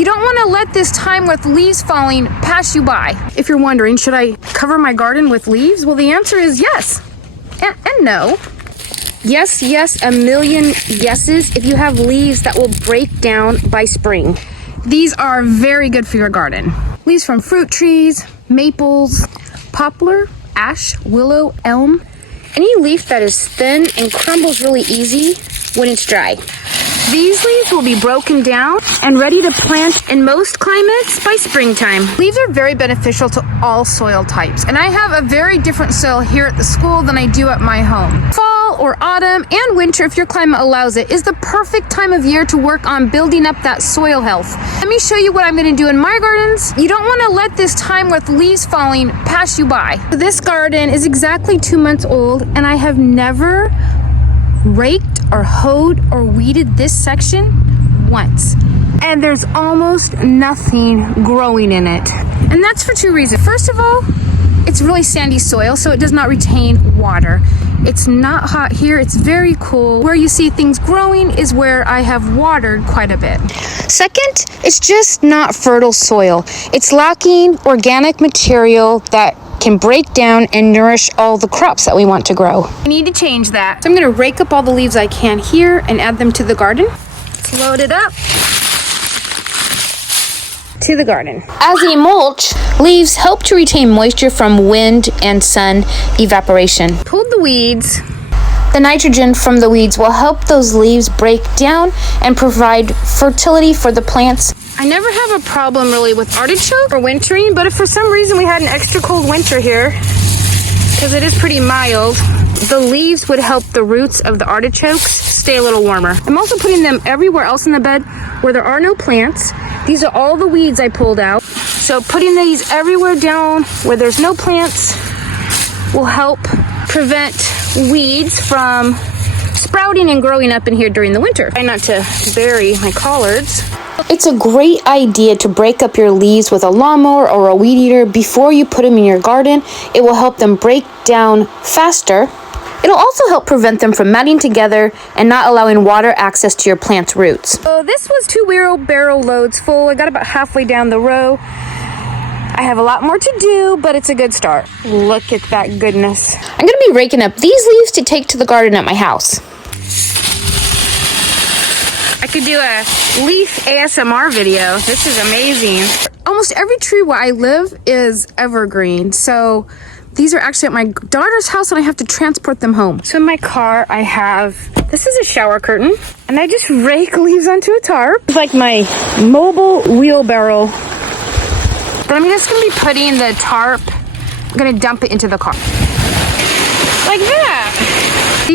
You don't want to let this time with leaves falling pass you by. If you're wondering, should I cover my garden with leaves? Well, the answer is yes and no. Yes, yes, a million yeses if you have leaves that will break down by spring. These are very good for your garden. Leaves from fruit trees, maples, poplar, ash, willow, elm. Any leaf that is thin and crumbles really easy when it's dry. These leaves will be broken down and ready to plant in most climates by springtime. Leaves are very beneficial to all soil types, and I have a very different soil here at the school than I do at my home. Fall or autumn and winter, if your climate allows it, is the perfect time of year to work on building up that soil health. Let me show you what I'm going to do in my gardens. You don't want to let this time with leaves falling pass you by. This garden is exactly 2 months old, and I have never raked or hoed or weeded this section once, and there's almost nothing growing in it, and that's for 2 reasons. First of all, it's really sandy soil, so it does not retain water. It's not hot here, it's very cool. Where you see things growing is where I have watered quite a bit. Second, it's just not fertile soil. It's lacking organic material that can break down and nourish all the crops that we want to grow. I need to change that. So I'm gonna rake up all the leaves I can here and add them to the garden. Let's load it up to the garden. As a mulch, leaves help to retain moisture from wind and sun evaporation. Pulled the weeds. The nitrogen from the weeds will help those leaves break down and provide fertility for the plants. I never have a problem really with artichoke or wintering, but if for some reason we had an extra cold winter here, because it is pretty mild, the leaves would help the roots of the artichokes stay a little warmer. I'm also putting them everywhere else in the bed where there are no plants. These are all the weeds I pulled out. So putting these everywhere down where there's no plants will help prevent weeds from sprouting and growing up in here during the winter. Try not to bury my collards. It's a great idea to break up your leaves with a lawnmower or a weed eater before you put them in your garden. It will help them break down faster. It'll also help prevent them from matting together and not allowing water access to your plant's roots. So this was 2 wheelbarrow loads full. I got about halfway down the row. I have a lot more to do, but it's a good start. Look at that goodness. I'm gonna be raking up these leaves to take to the garden at my house. I could do a leaf ASMR video. This is amazing. Almost every tree where I live is evergreen, so these are actually at my daughter's house and I have to transport them home. So in my car I have, this is a shower curtain, and I just rake leaves onto a tarp. It's like my mobile wheelbarrow. But I'm just gonna be putting the tarp, I'm gonna dump it into the car. Like that.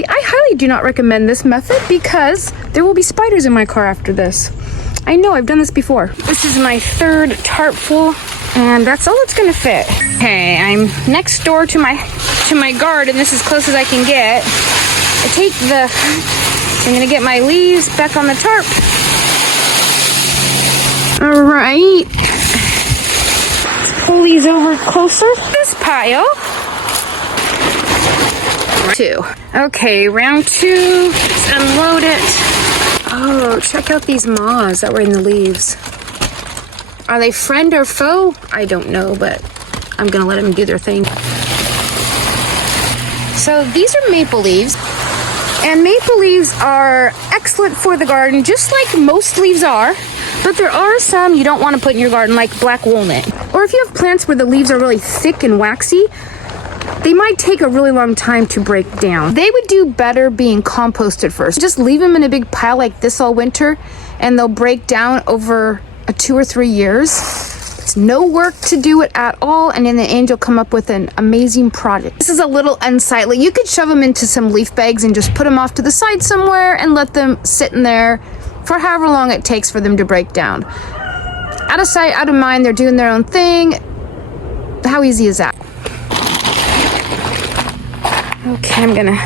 I highly do not recommend this method because there will be spiders in my car after this. I know, I've done this before. This is my 3rd tarp full, and that's all it's gonna fit. Okay, I'm next door to my garden. This is as close as I can get. I'm gonna get my leaves back on the tarp. All right. Let's pull these over closer. This pile. 2. Okay, round 2. Let's unload it. Oh, check out these moths that were in the leaves. Are they friend or foe? I don't know, but I'm gonna let them do their thing. So these are maple leaves, and maple leaves are excellent for the garden, just like most leaves are, but there are some you don't want to put in your garden, like black walnut. Or if you have plants where the leaves are really thick and waxy, they might take a really long time to break down. They would do better being composted first. Just leave them in a big pile like this all winter, and they'll break down over 2 or 3 years. It's no work to do it at all, and in the end you'll come up with an amazing product. This is a little unsightly. You could shove them into some leaf bags and just put them off to the side somewhere and let them sit in there for however long it takes for them to break down. Out of sight, out of mind, they're doing their own thing. How easy is that? Okay, I'm gonna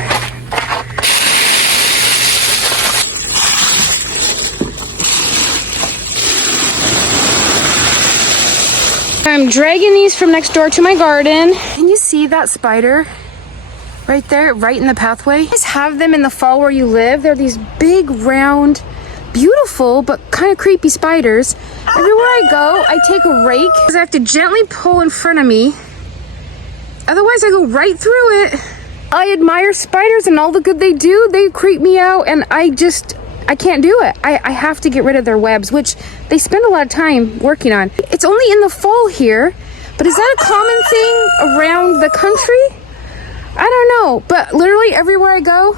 I'm dragging these from next door to my garden. Can you see that spider right there, right in the pathway? You guys have them in the fall where you live. They're these big, round, beautiful, but kind of creepy spiders. Everywhere I go, I take a rake because I have to gently pull in front of me. Otherwise, I go right through it. I admire spiders and all the good they do. They creep me out, and I can't do it. I have to get rid of their webs, which they spend a lot of time working on. It's only in the fall here, but is that a common thing around the country? I don't know, but literally everywhere I go,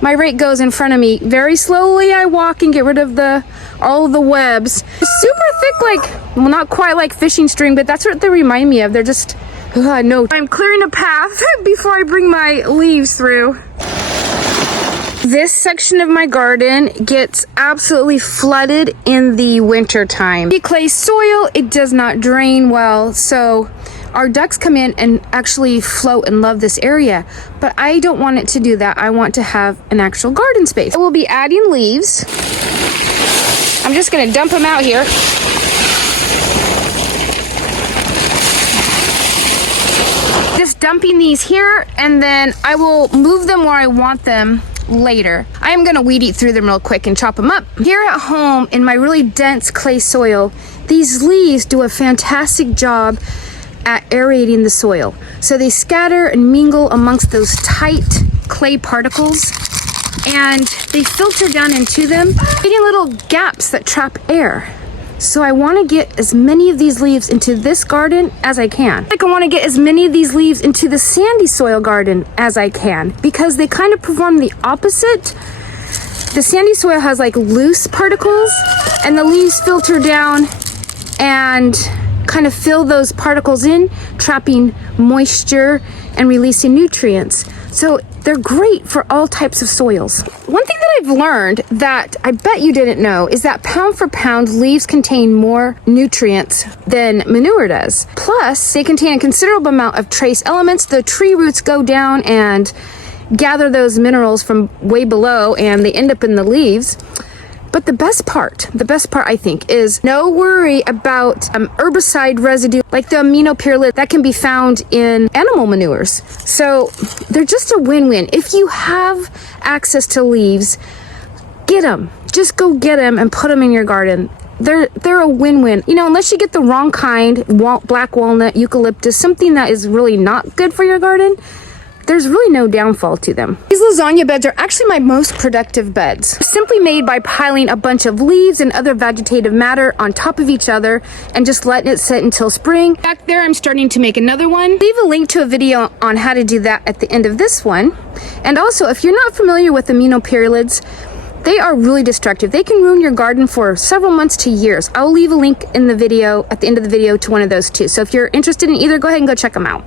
my rake goes in front of me. Very slowly I walk and get rid of all of the webs. It's super thick, like, well, not quite like fishing string, but that's what they remind me of. They're just, no. I'm clearing a path before I bring my leaves through. This section of my garden gets absolutely flooded in the winter time. The clay soil, it does not drain well, so our ducks come in and actually float and love this area. But I don't want it to do that. I want to have an actual garden space. I will be adding leaves. I'm just gonna dump them out here. Just dumping these here, and then I will move them where I want them later. I am gonna weed eat through them real quick and chop them up. Here at home, in my really dense clay soil, these leaves do a fantastic job at aerating the soil. So they scatter and mingle amongst those tight clay particles, and they filter down into them, creating little gaps that trap air. So I want to get as many of these leaves into this garden as I can. I want to get as many of these leaves into the sandy soil garden as I can, because they kind of perform the opposite. The sandy soil has like loose particles, and the leaves filter down and kind of fill those particles in, trapping moisture and releasing nutrients. So they're great for all types of soils. One thing that I've learned that I bet you didn't know is that pound for pound, leaves contain more nutrients than manure does. Plus, they contain a considerable amount of trace elements. The tree roots go down and gather those minerals from way below, and they end up in the leaves. But the best part I think is no worry about herbicide residue like the aminopyrrolate that can be found in animal manures. So they're just a win-win. If you have access to leaves, get them. Just go get them and put them in your garden. They're a win-win. You know, unless you get the wrong kind, black walnut, eucalyptus, something that is really not good for your garden, there's really no downfall to them. These lasagna beds are actually my most productive beds. Simply made by piling a bunch of leaves and other vegetative matter on top of each other and just letting it sit until spring. Back there, I'm starting to make another one. Leave a link to a video on how to do that at the end of this one. And also, if you're not familiar with aminopyrrolates, they are really destructive. They can ruin your garden for several months to years. I'll leave a link in the video, at the end of the video, to one of those too. So if you're interested in either, go ahead and go check them out.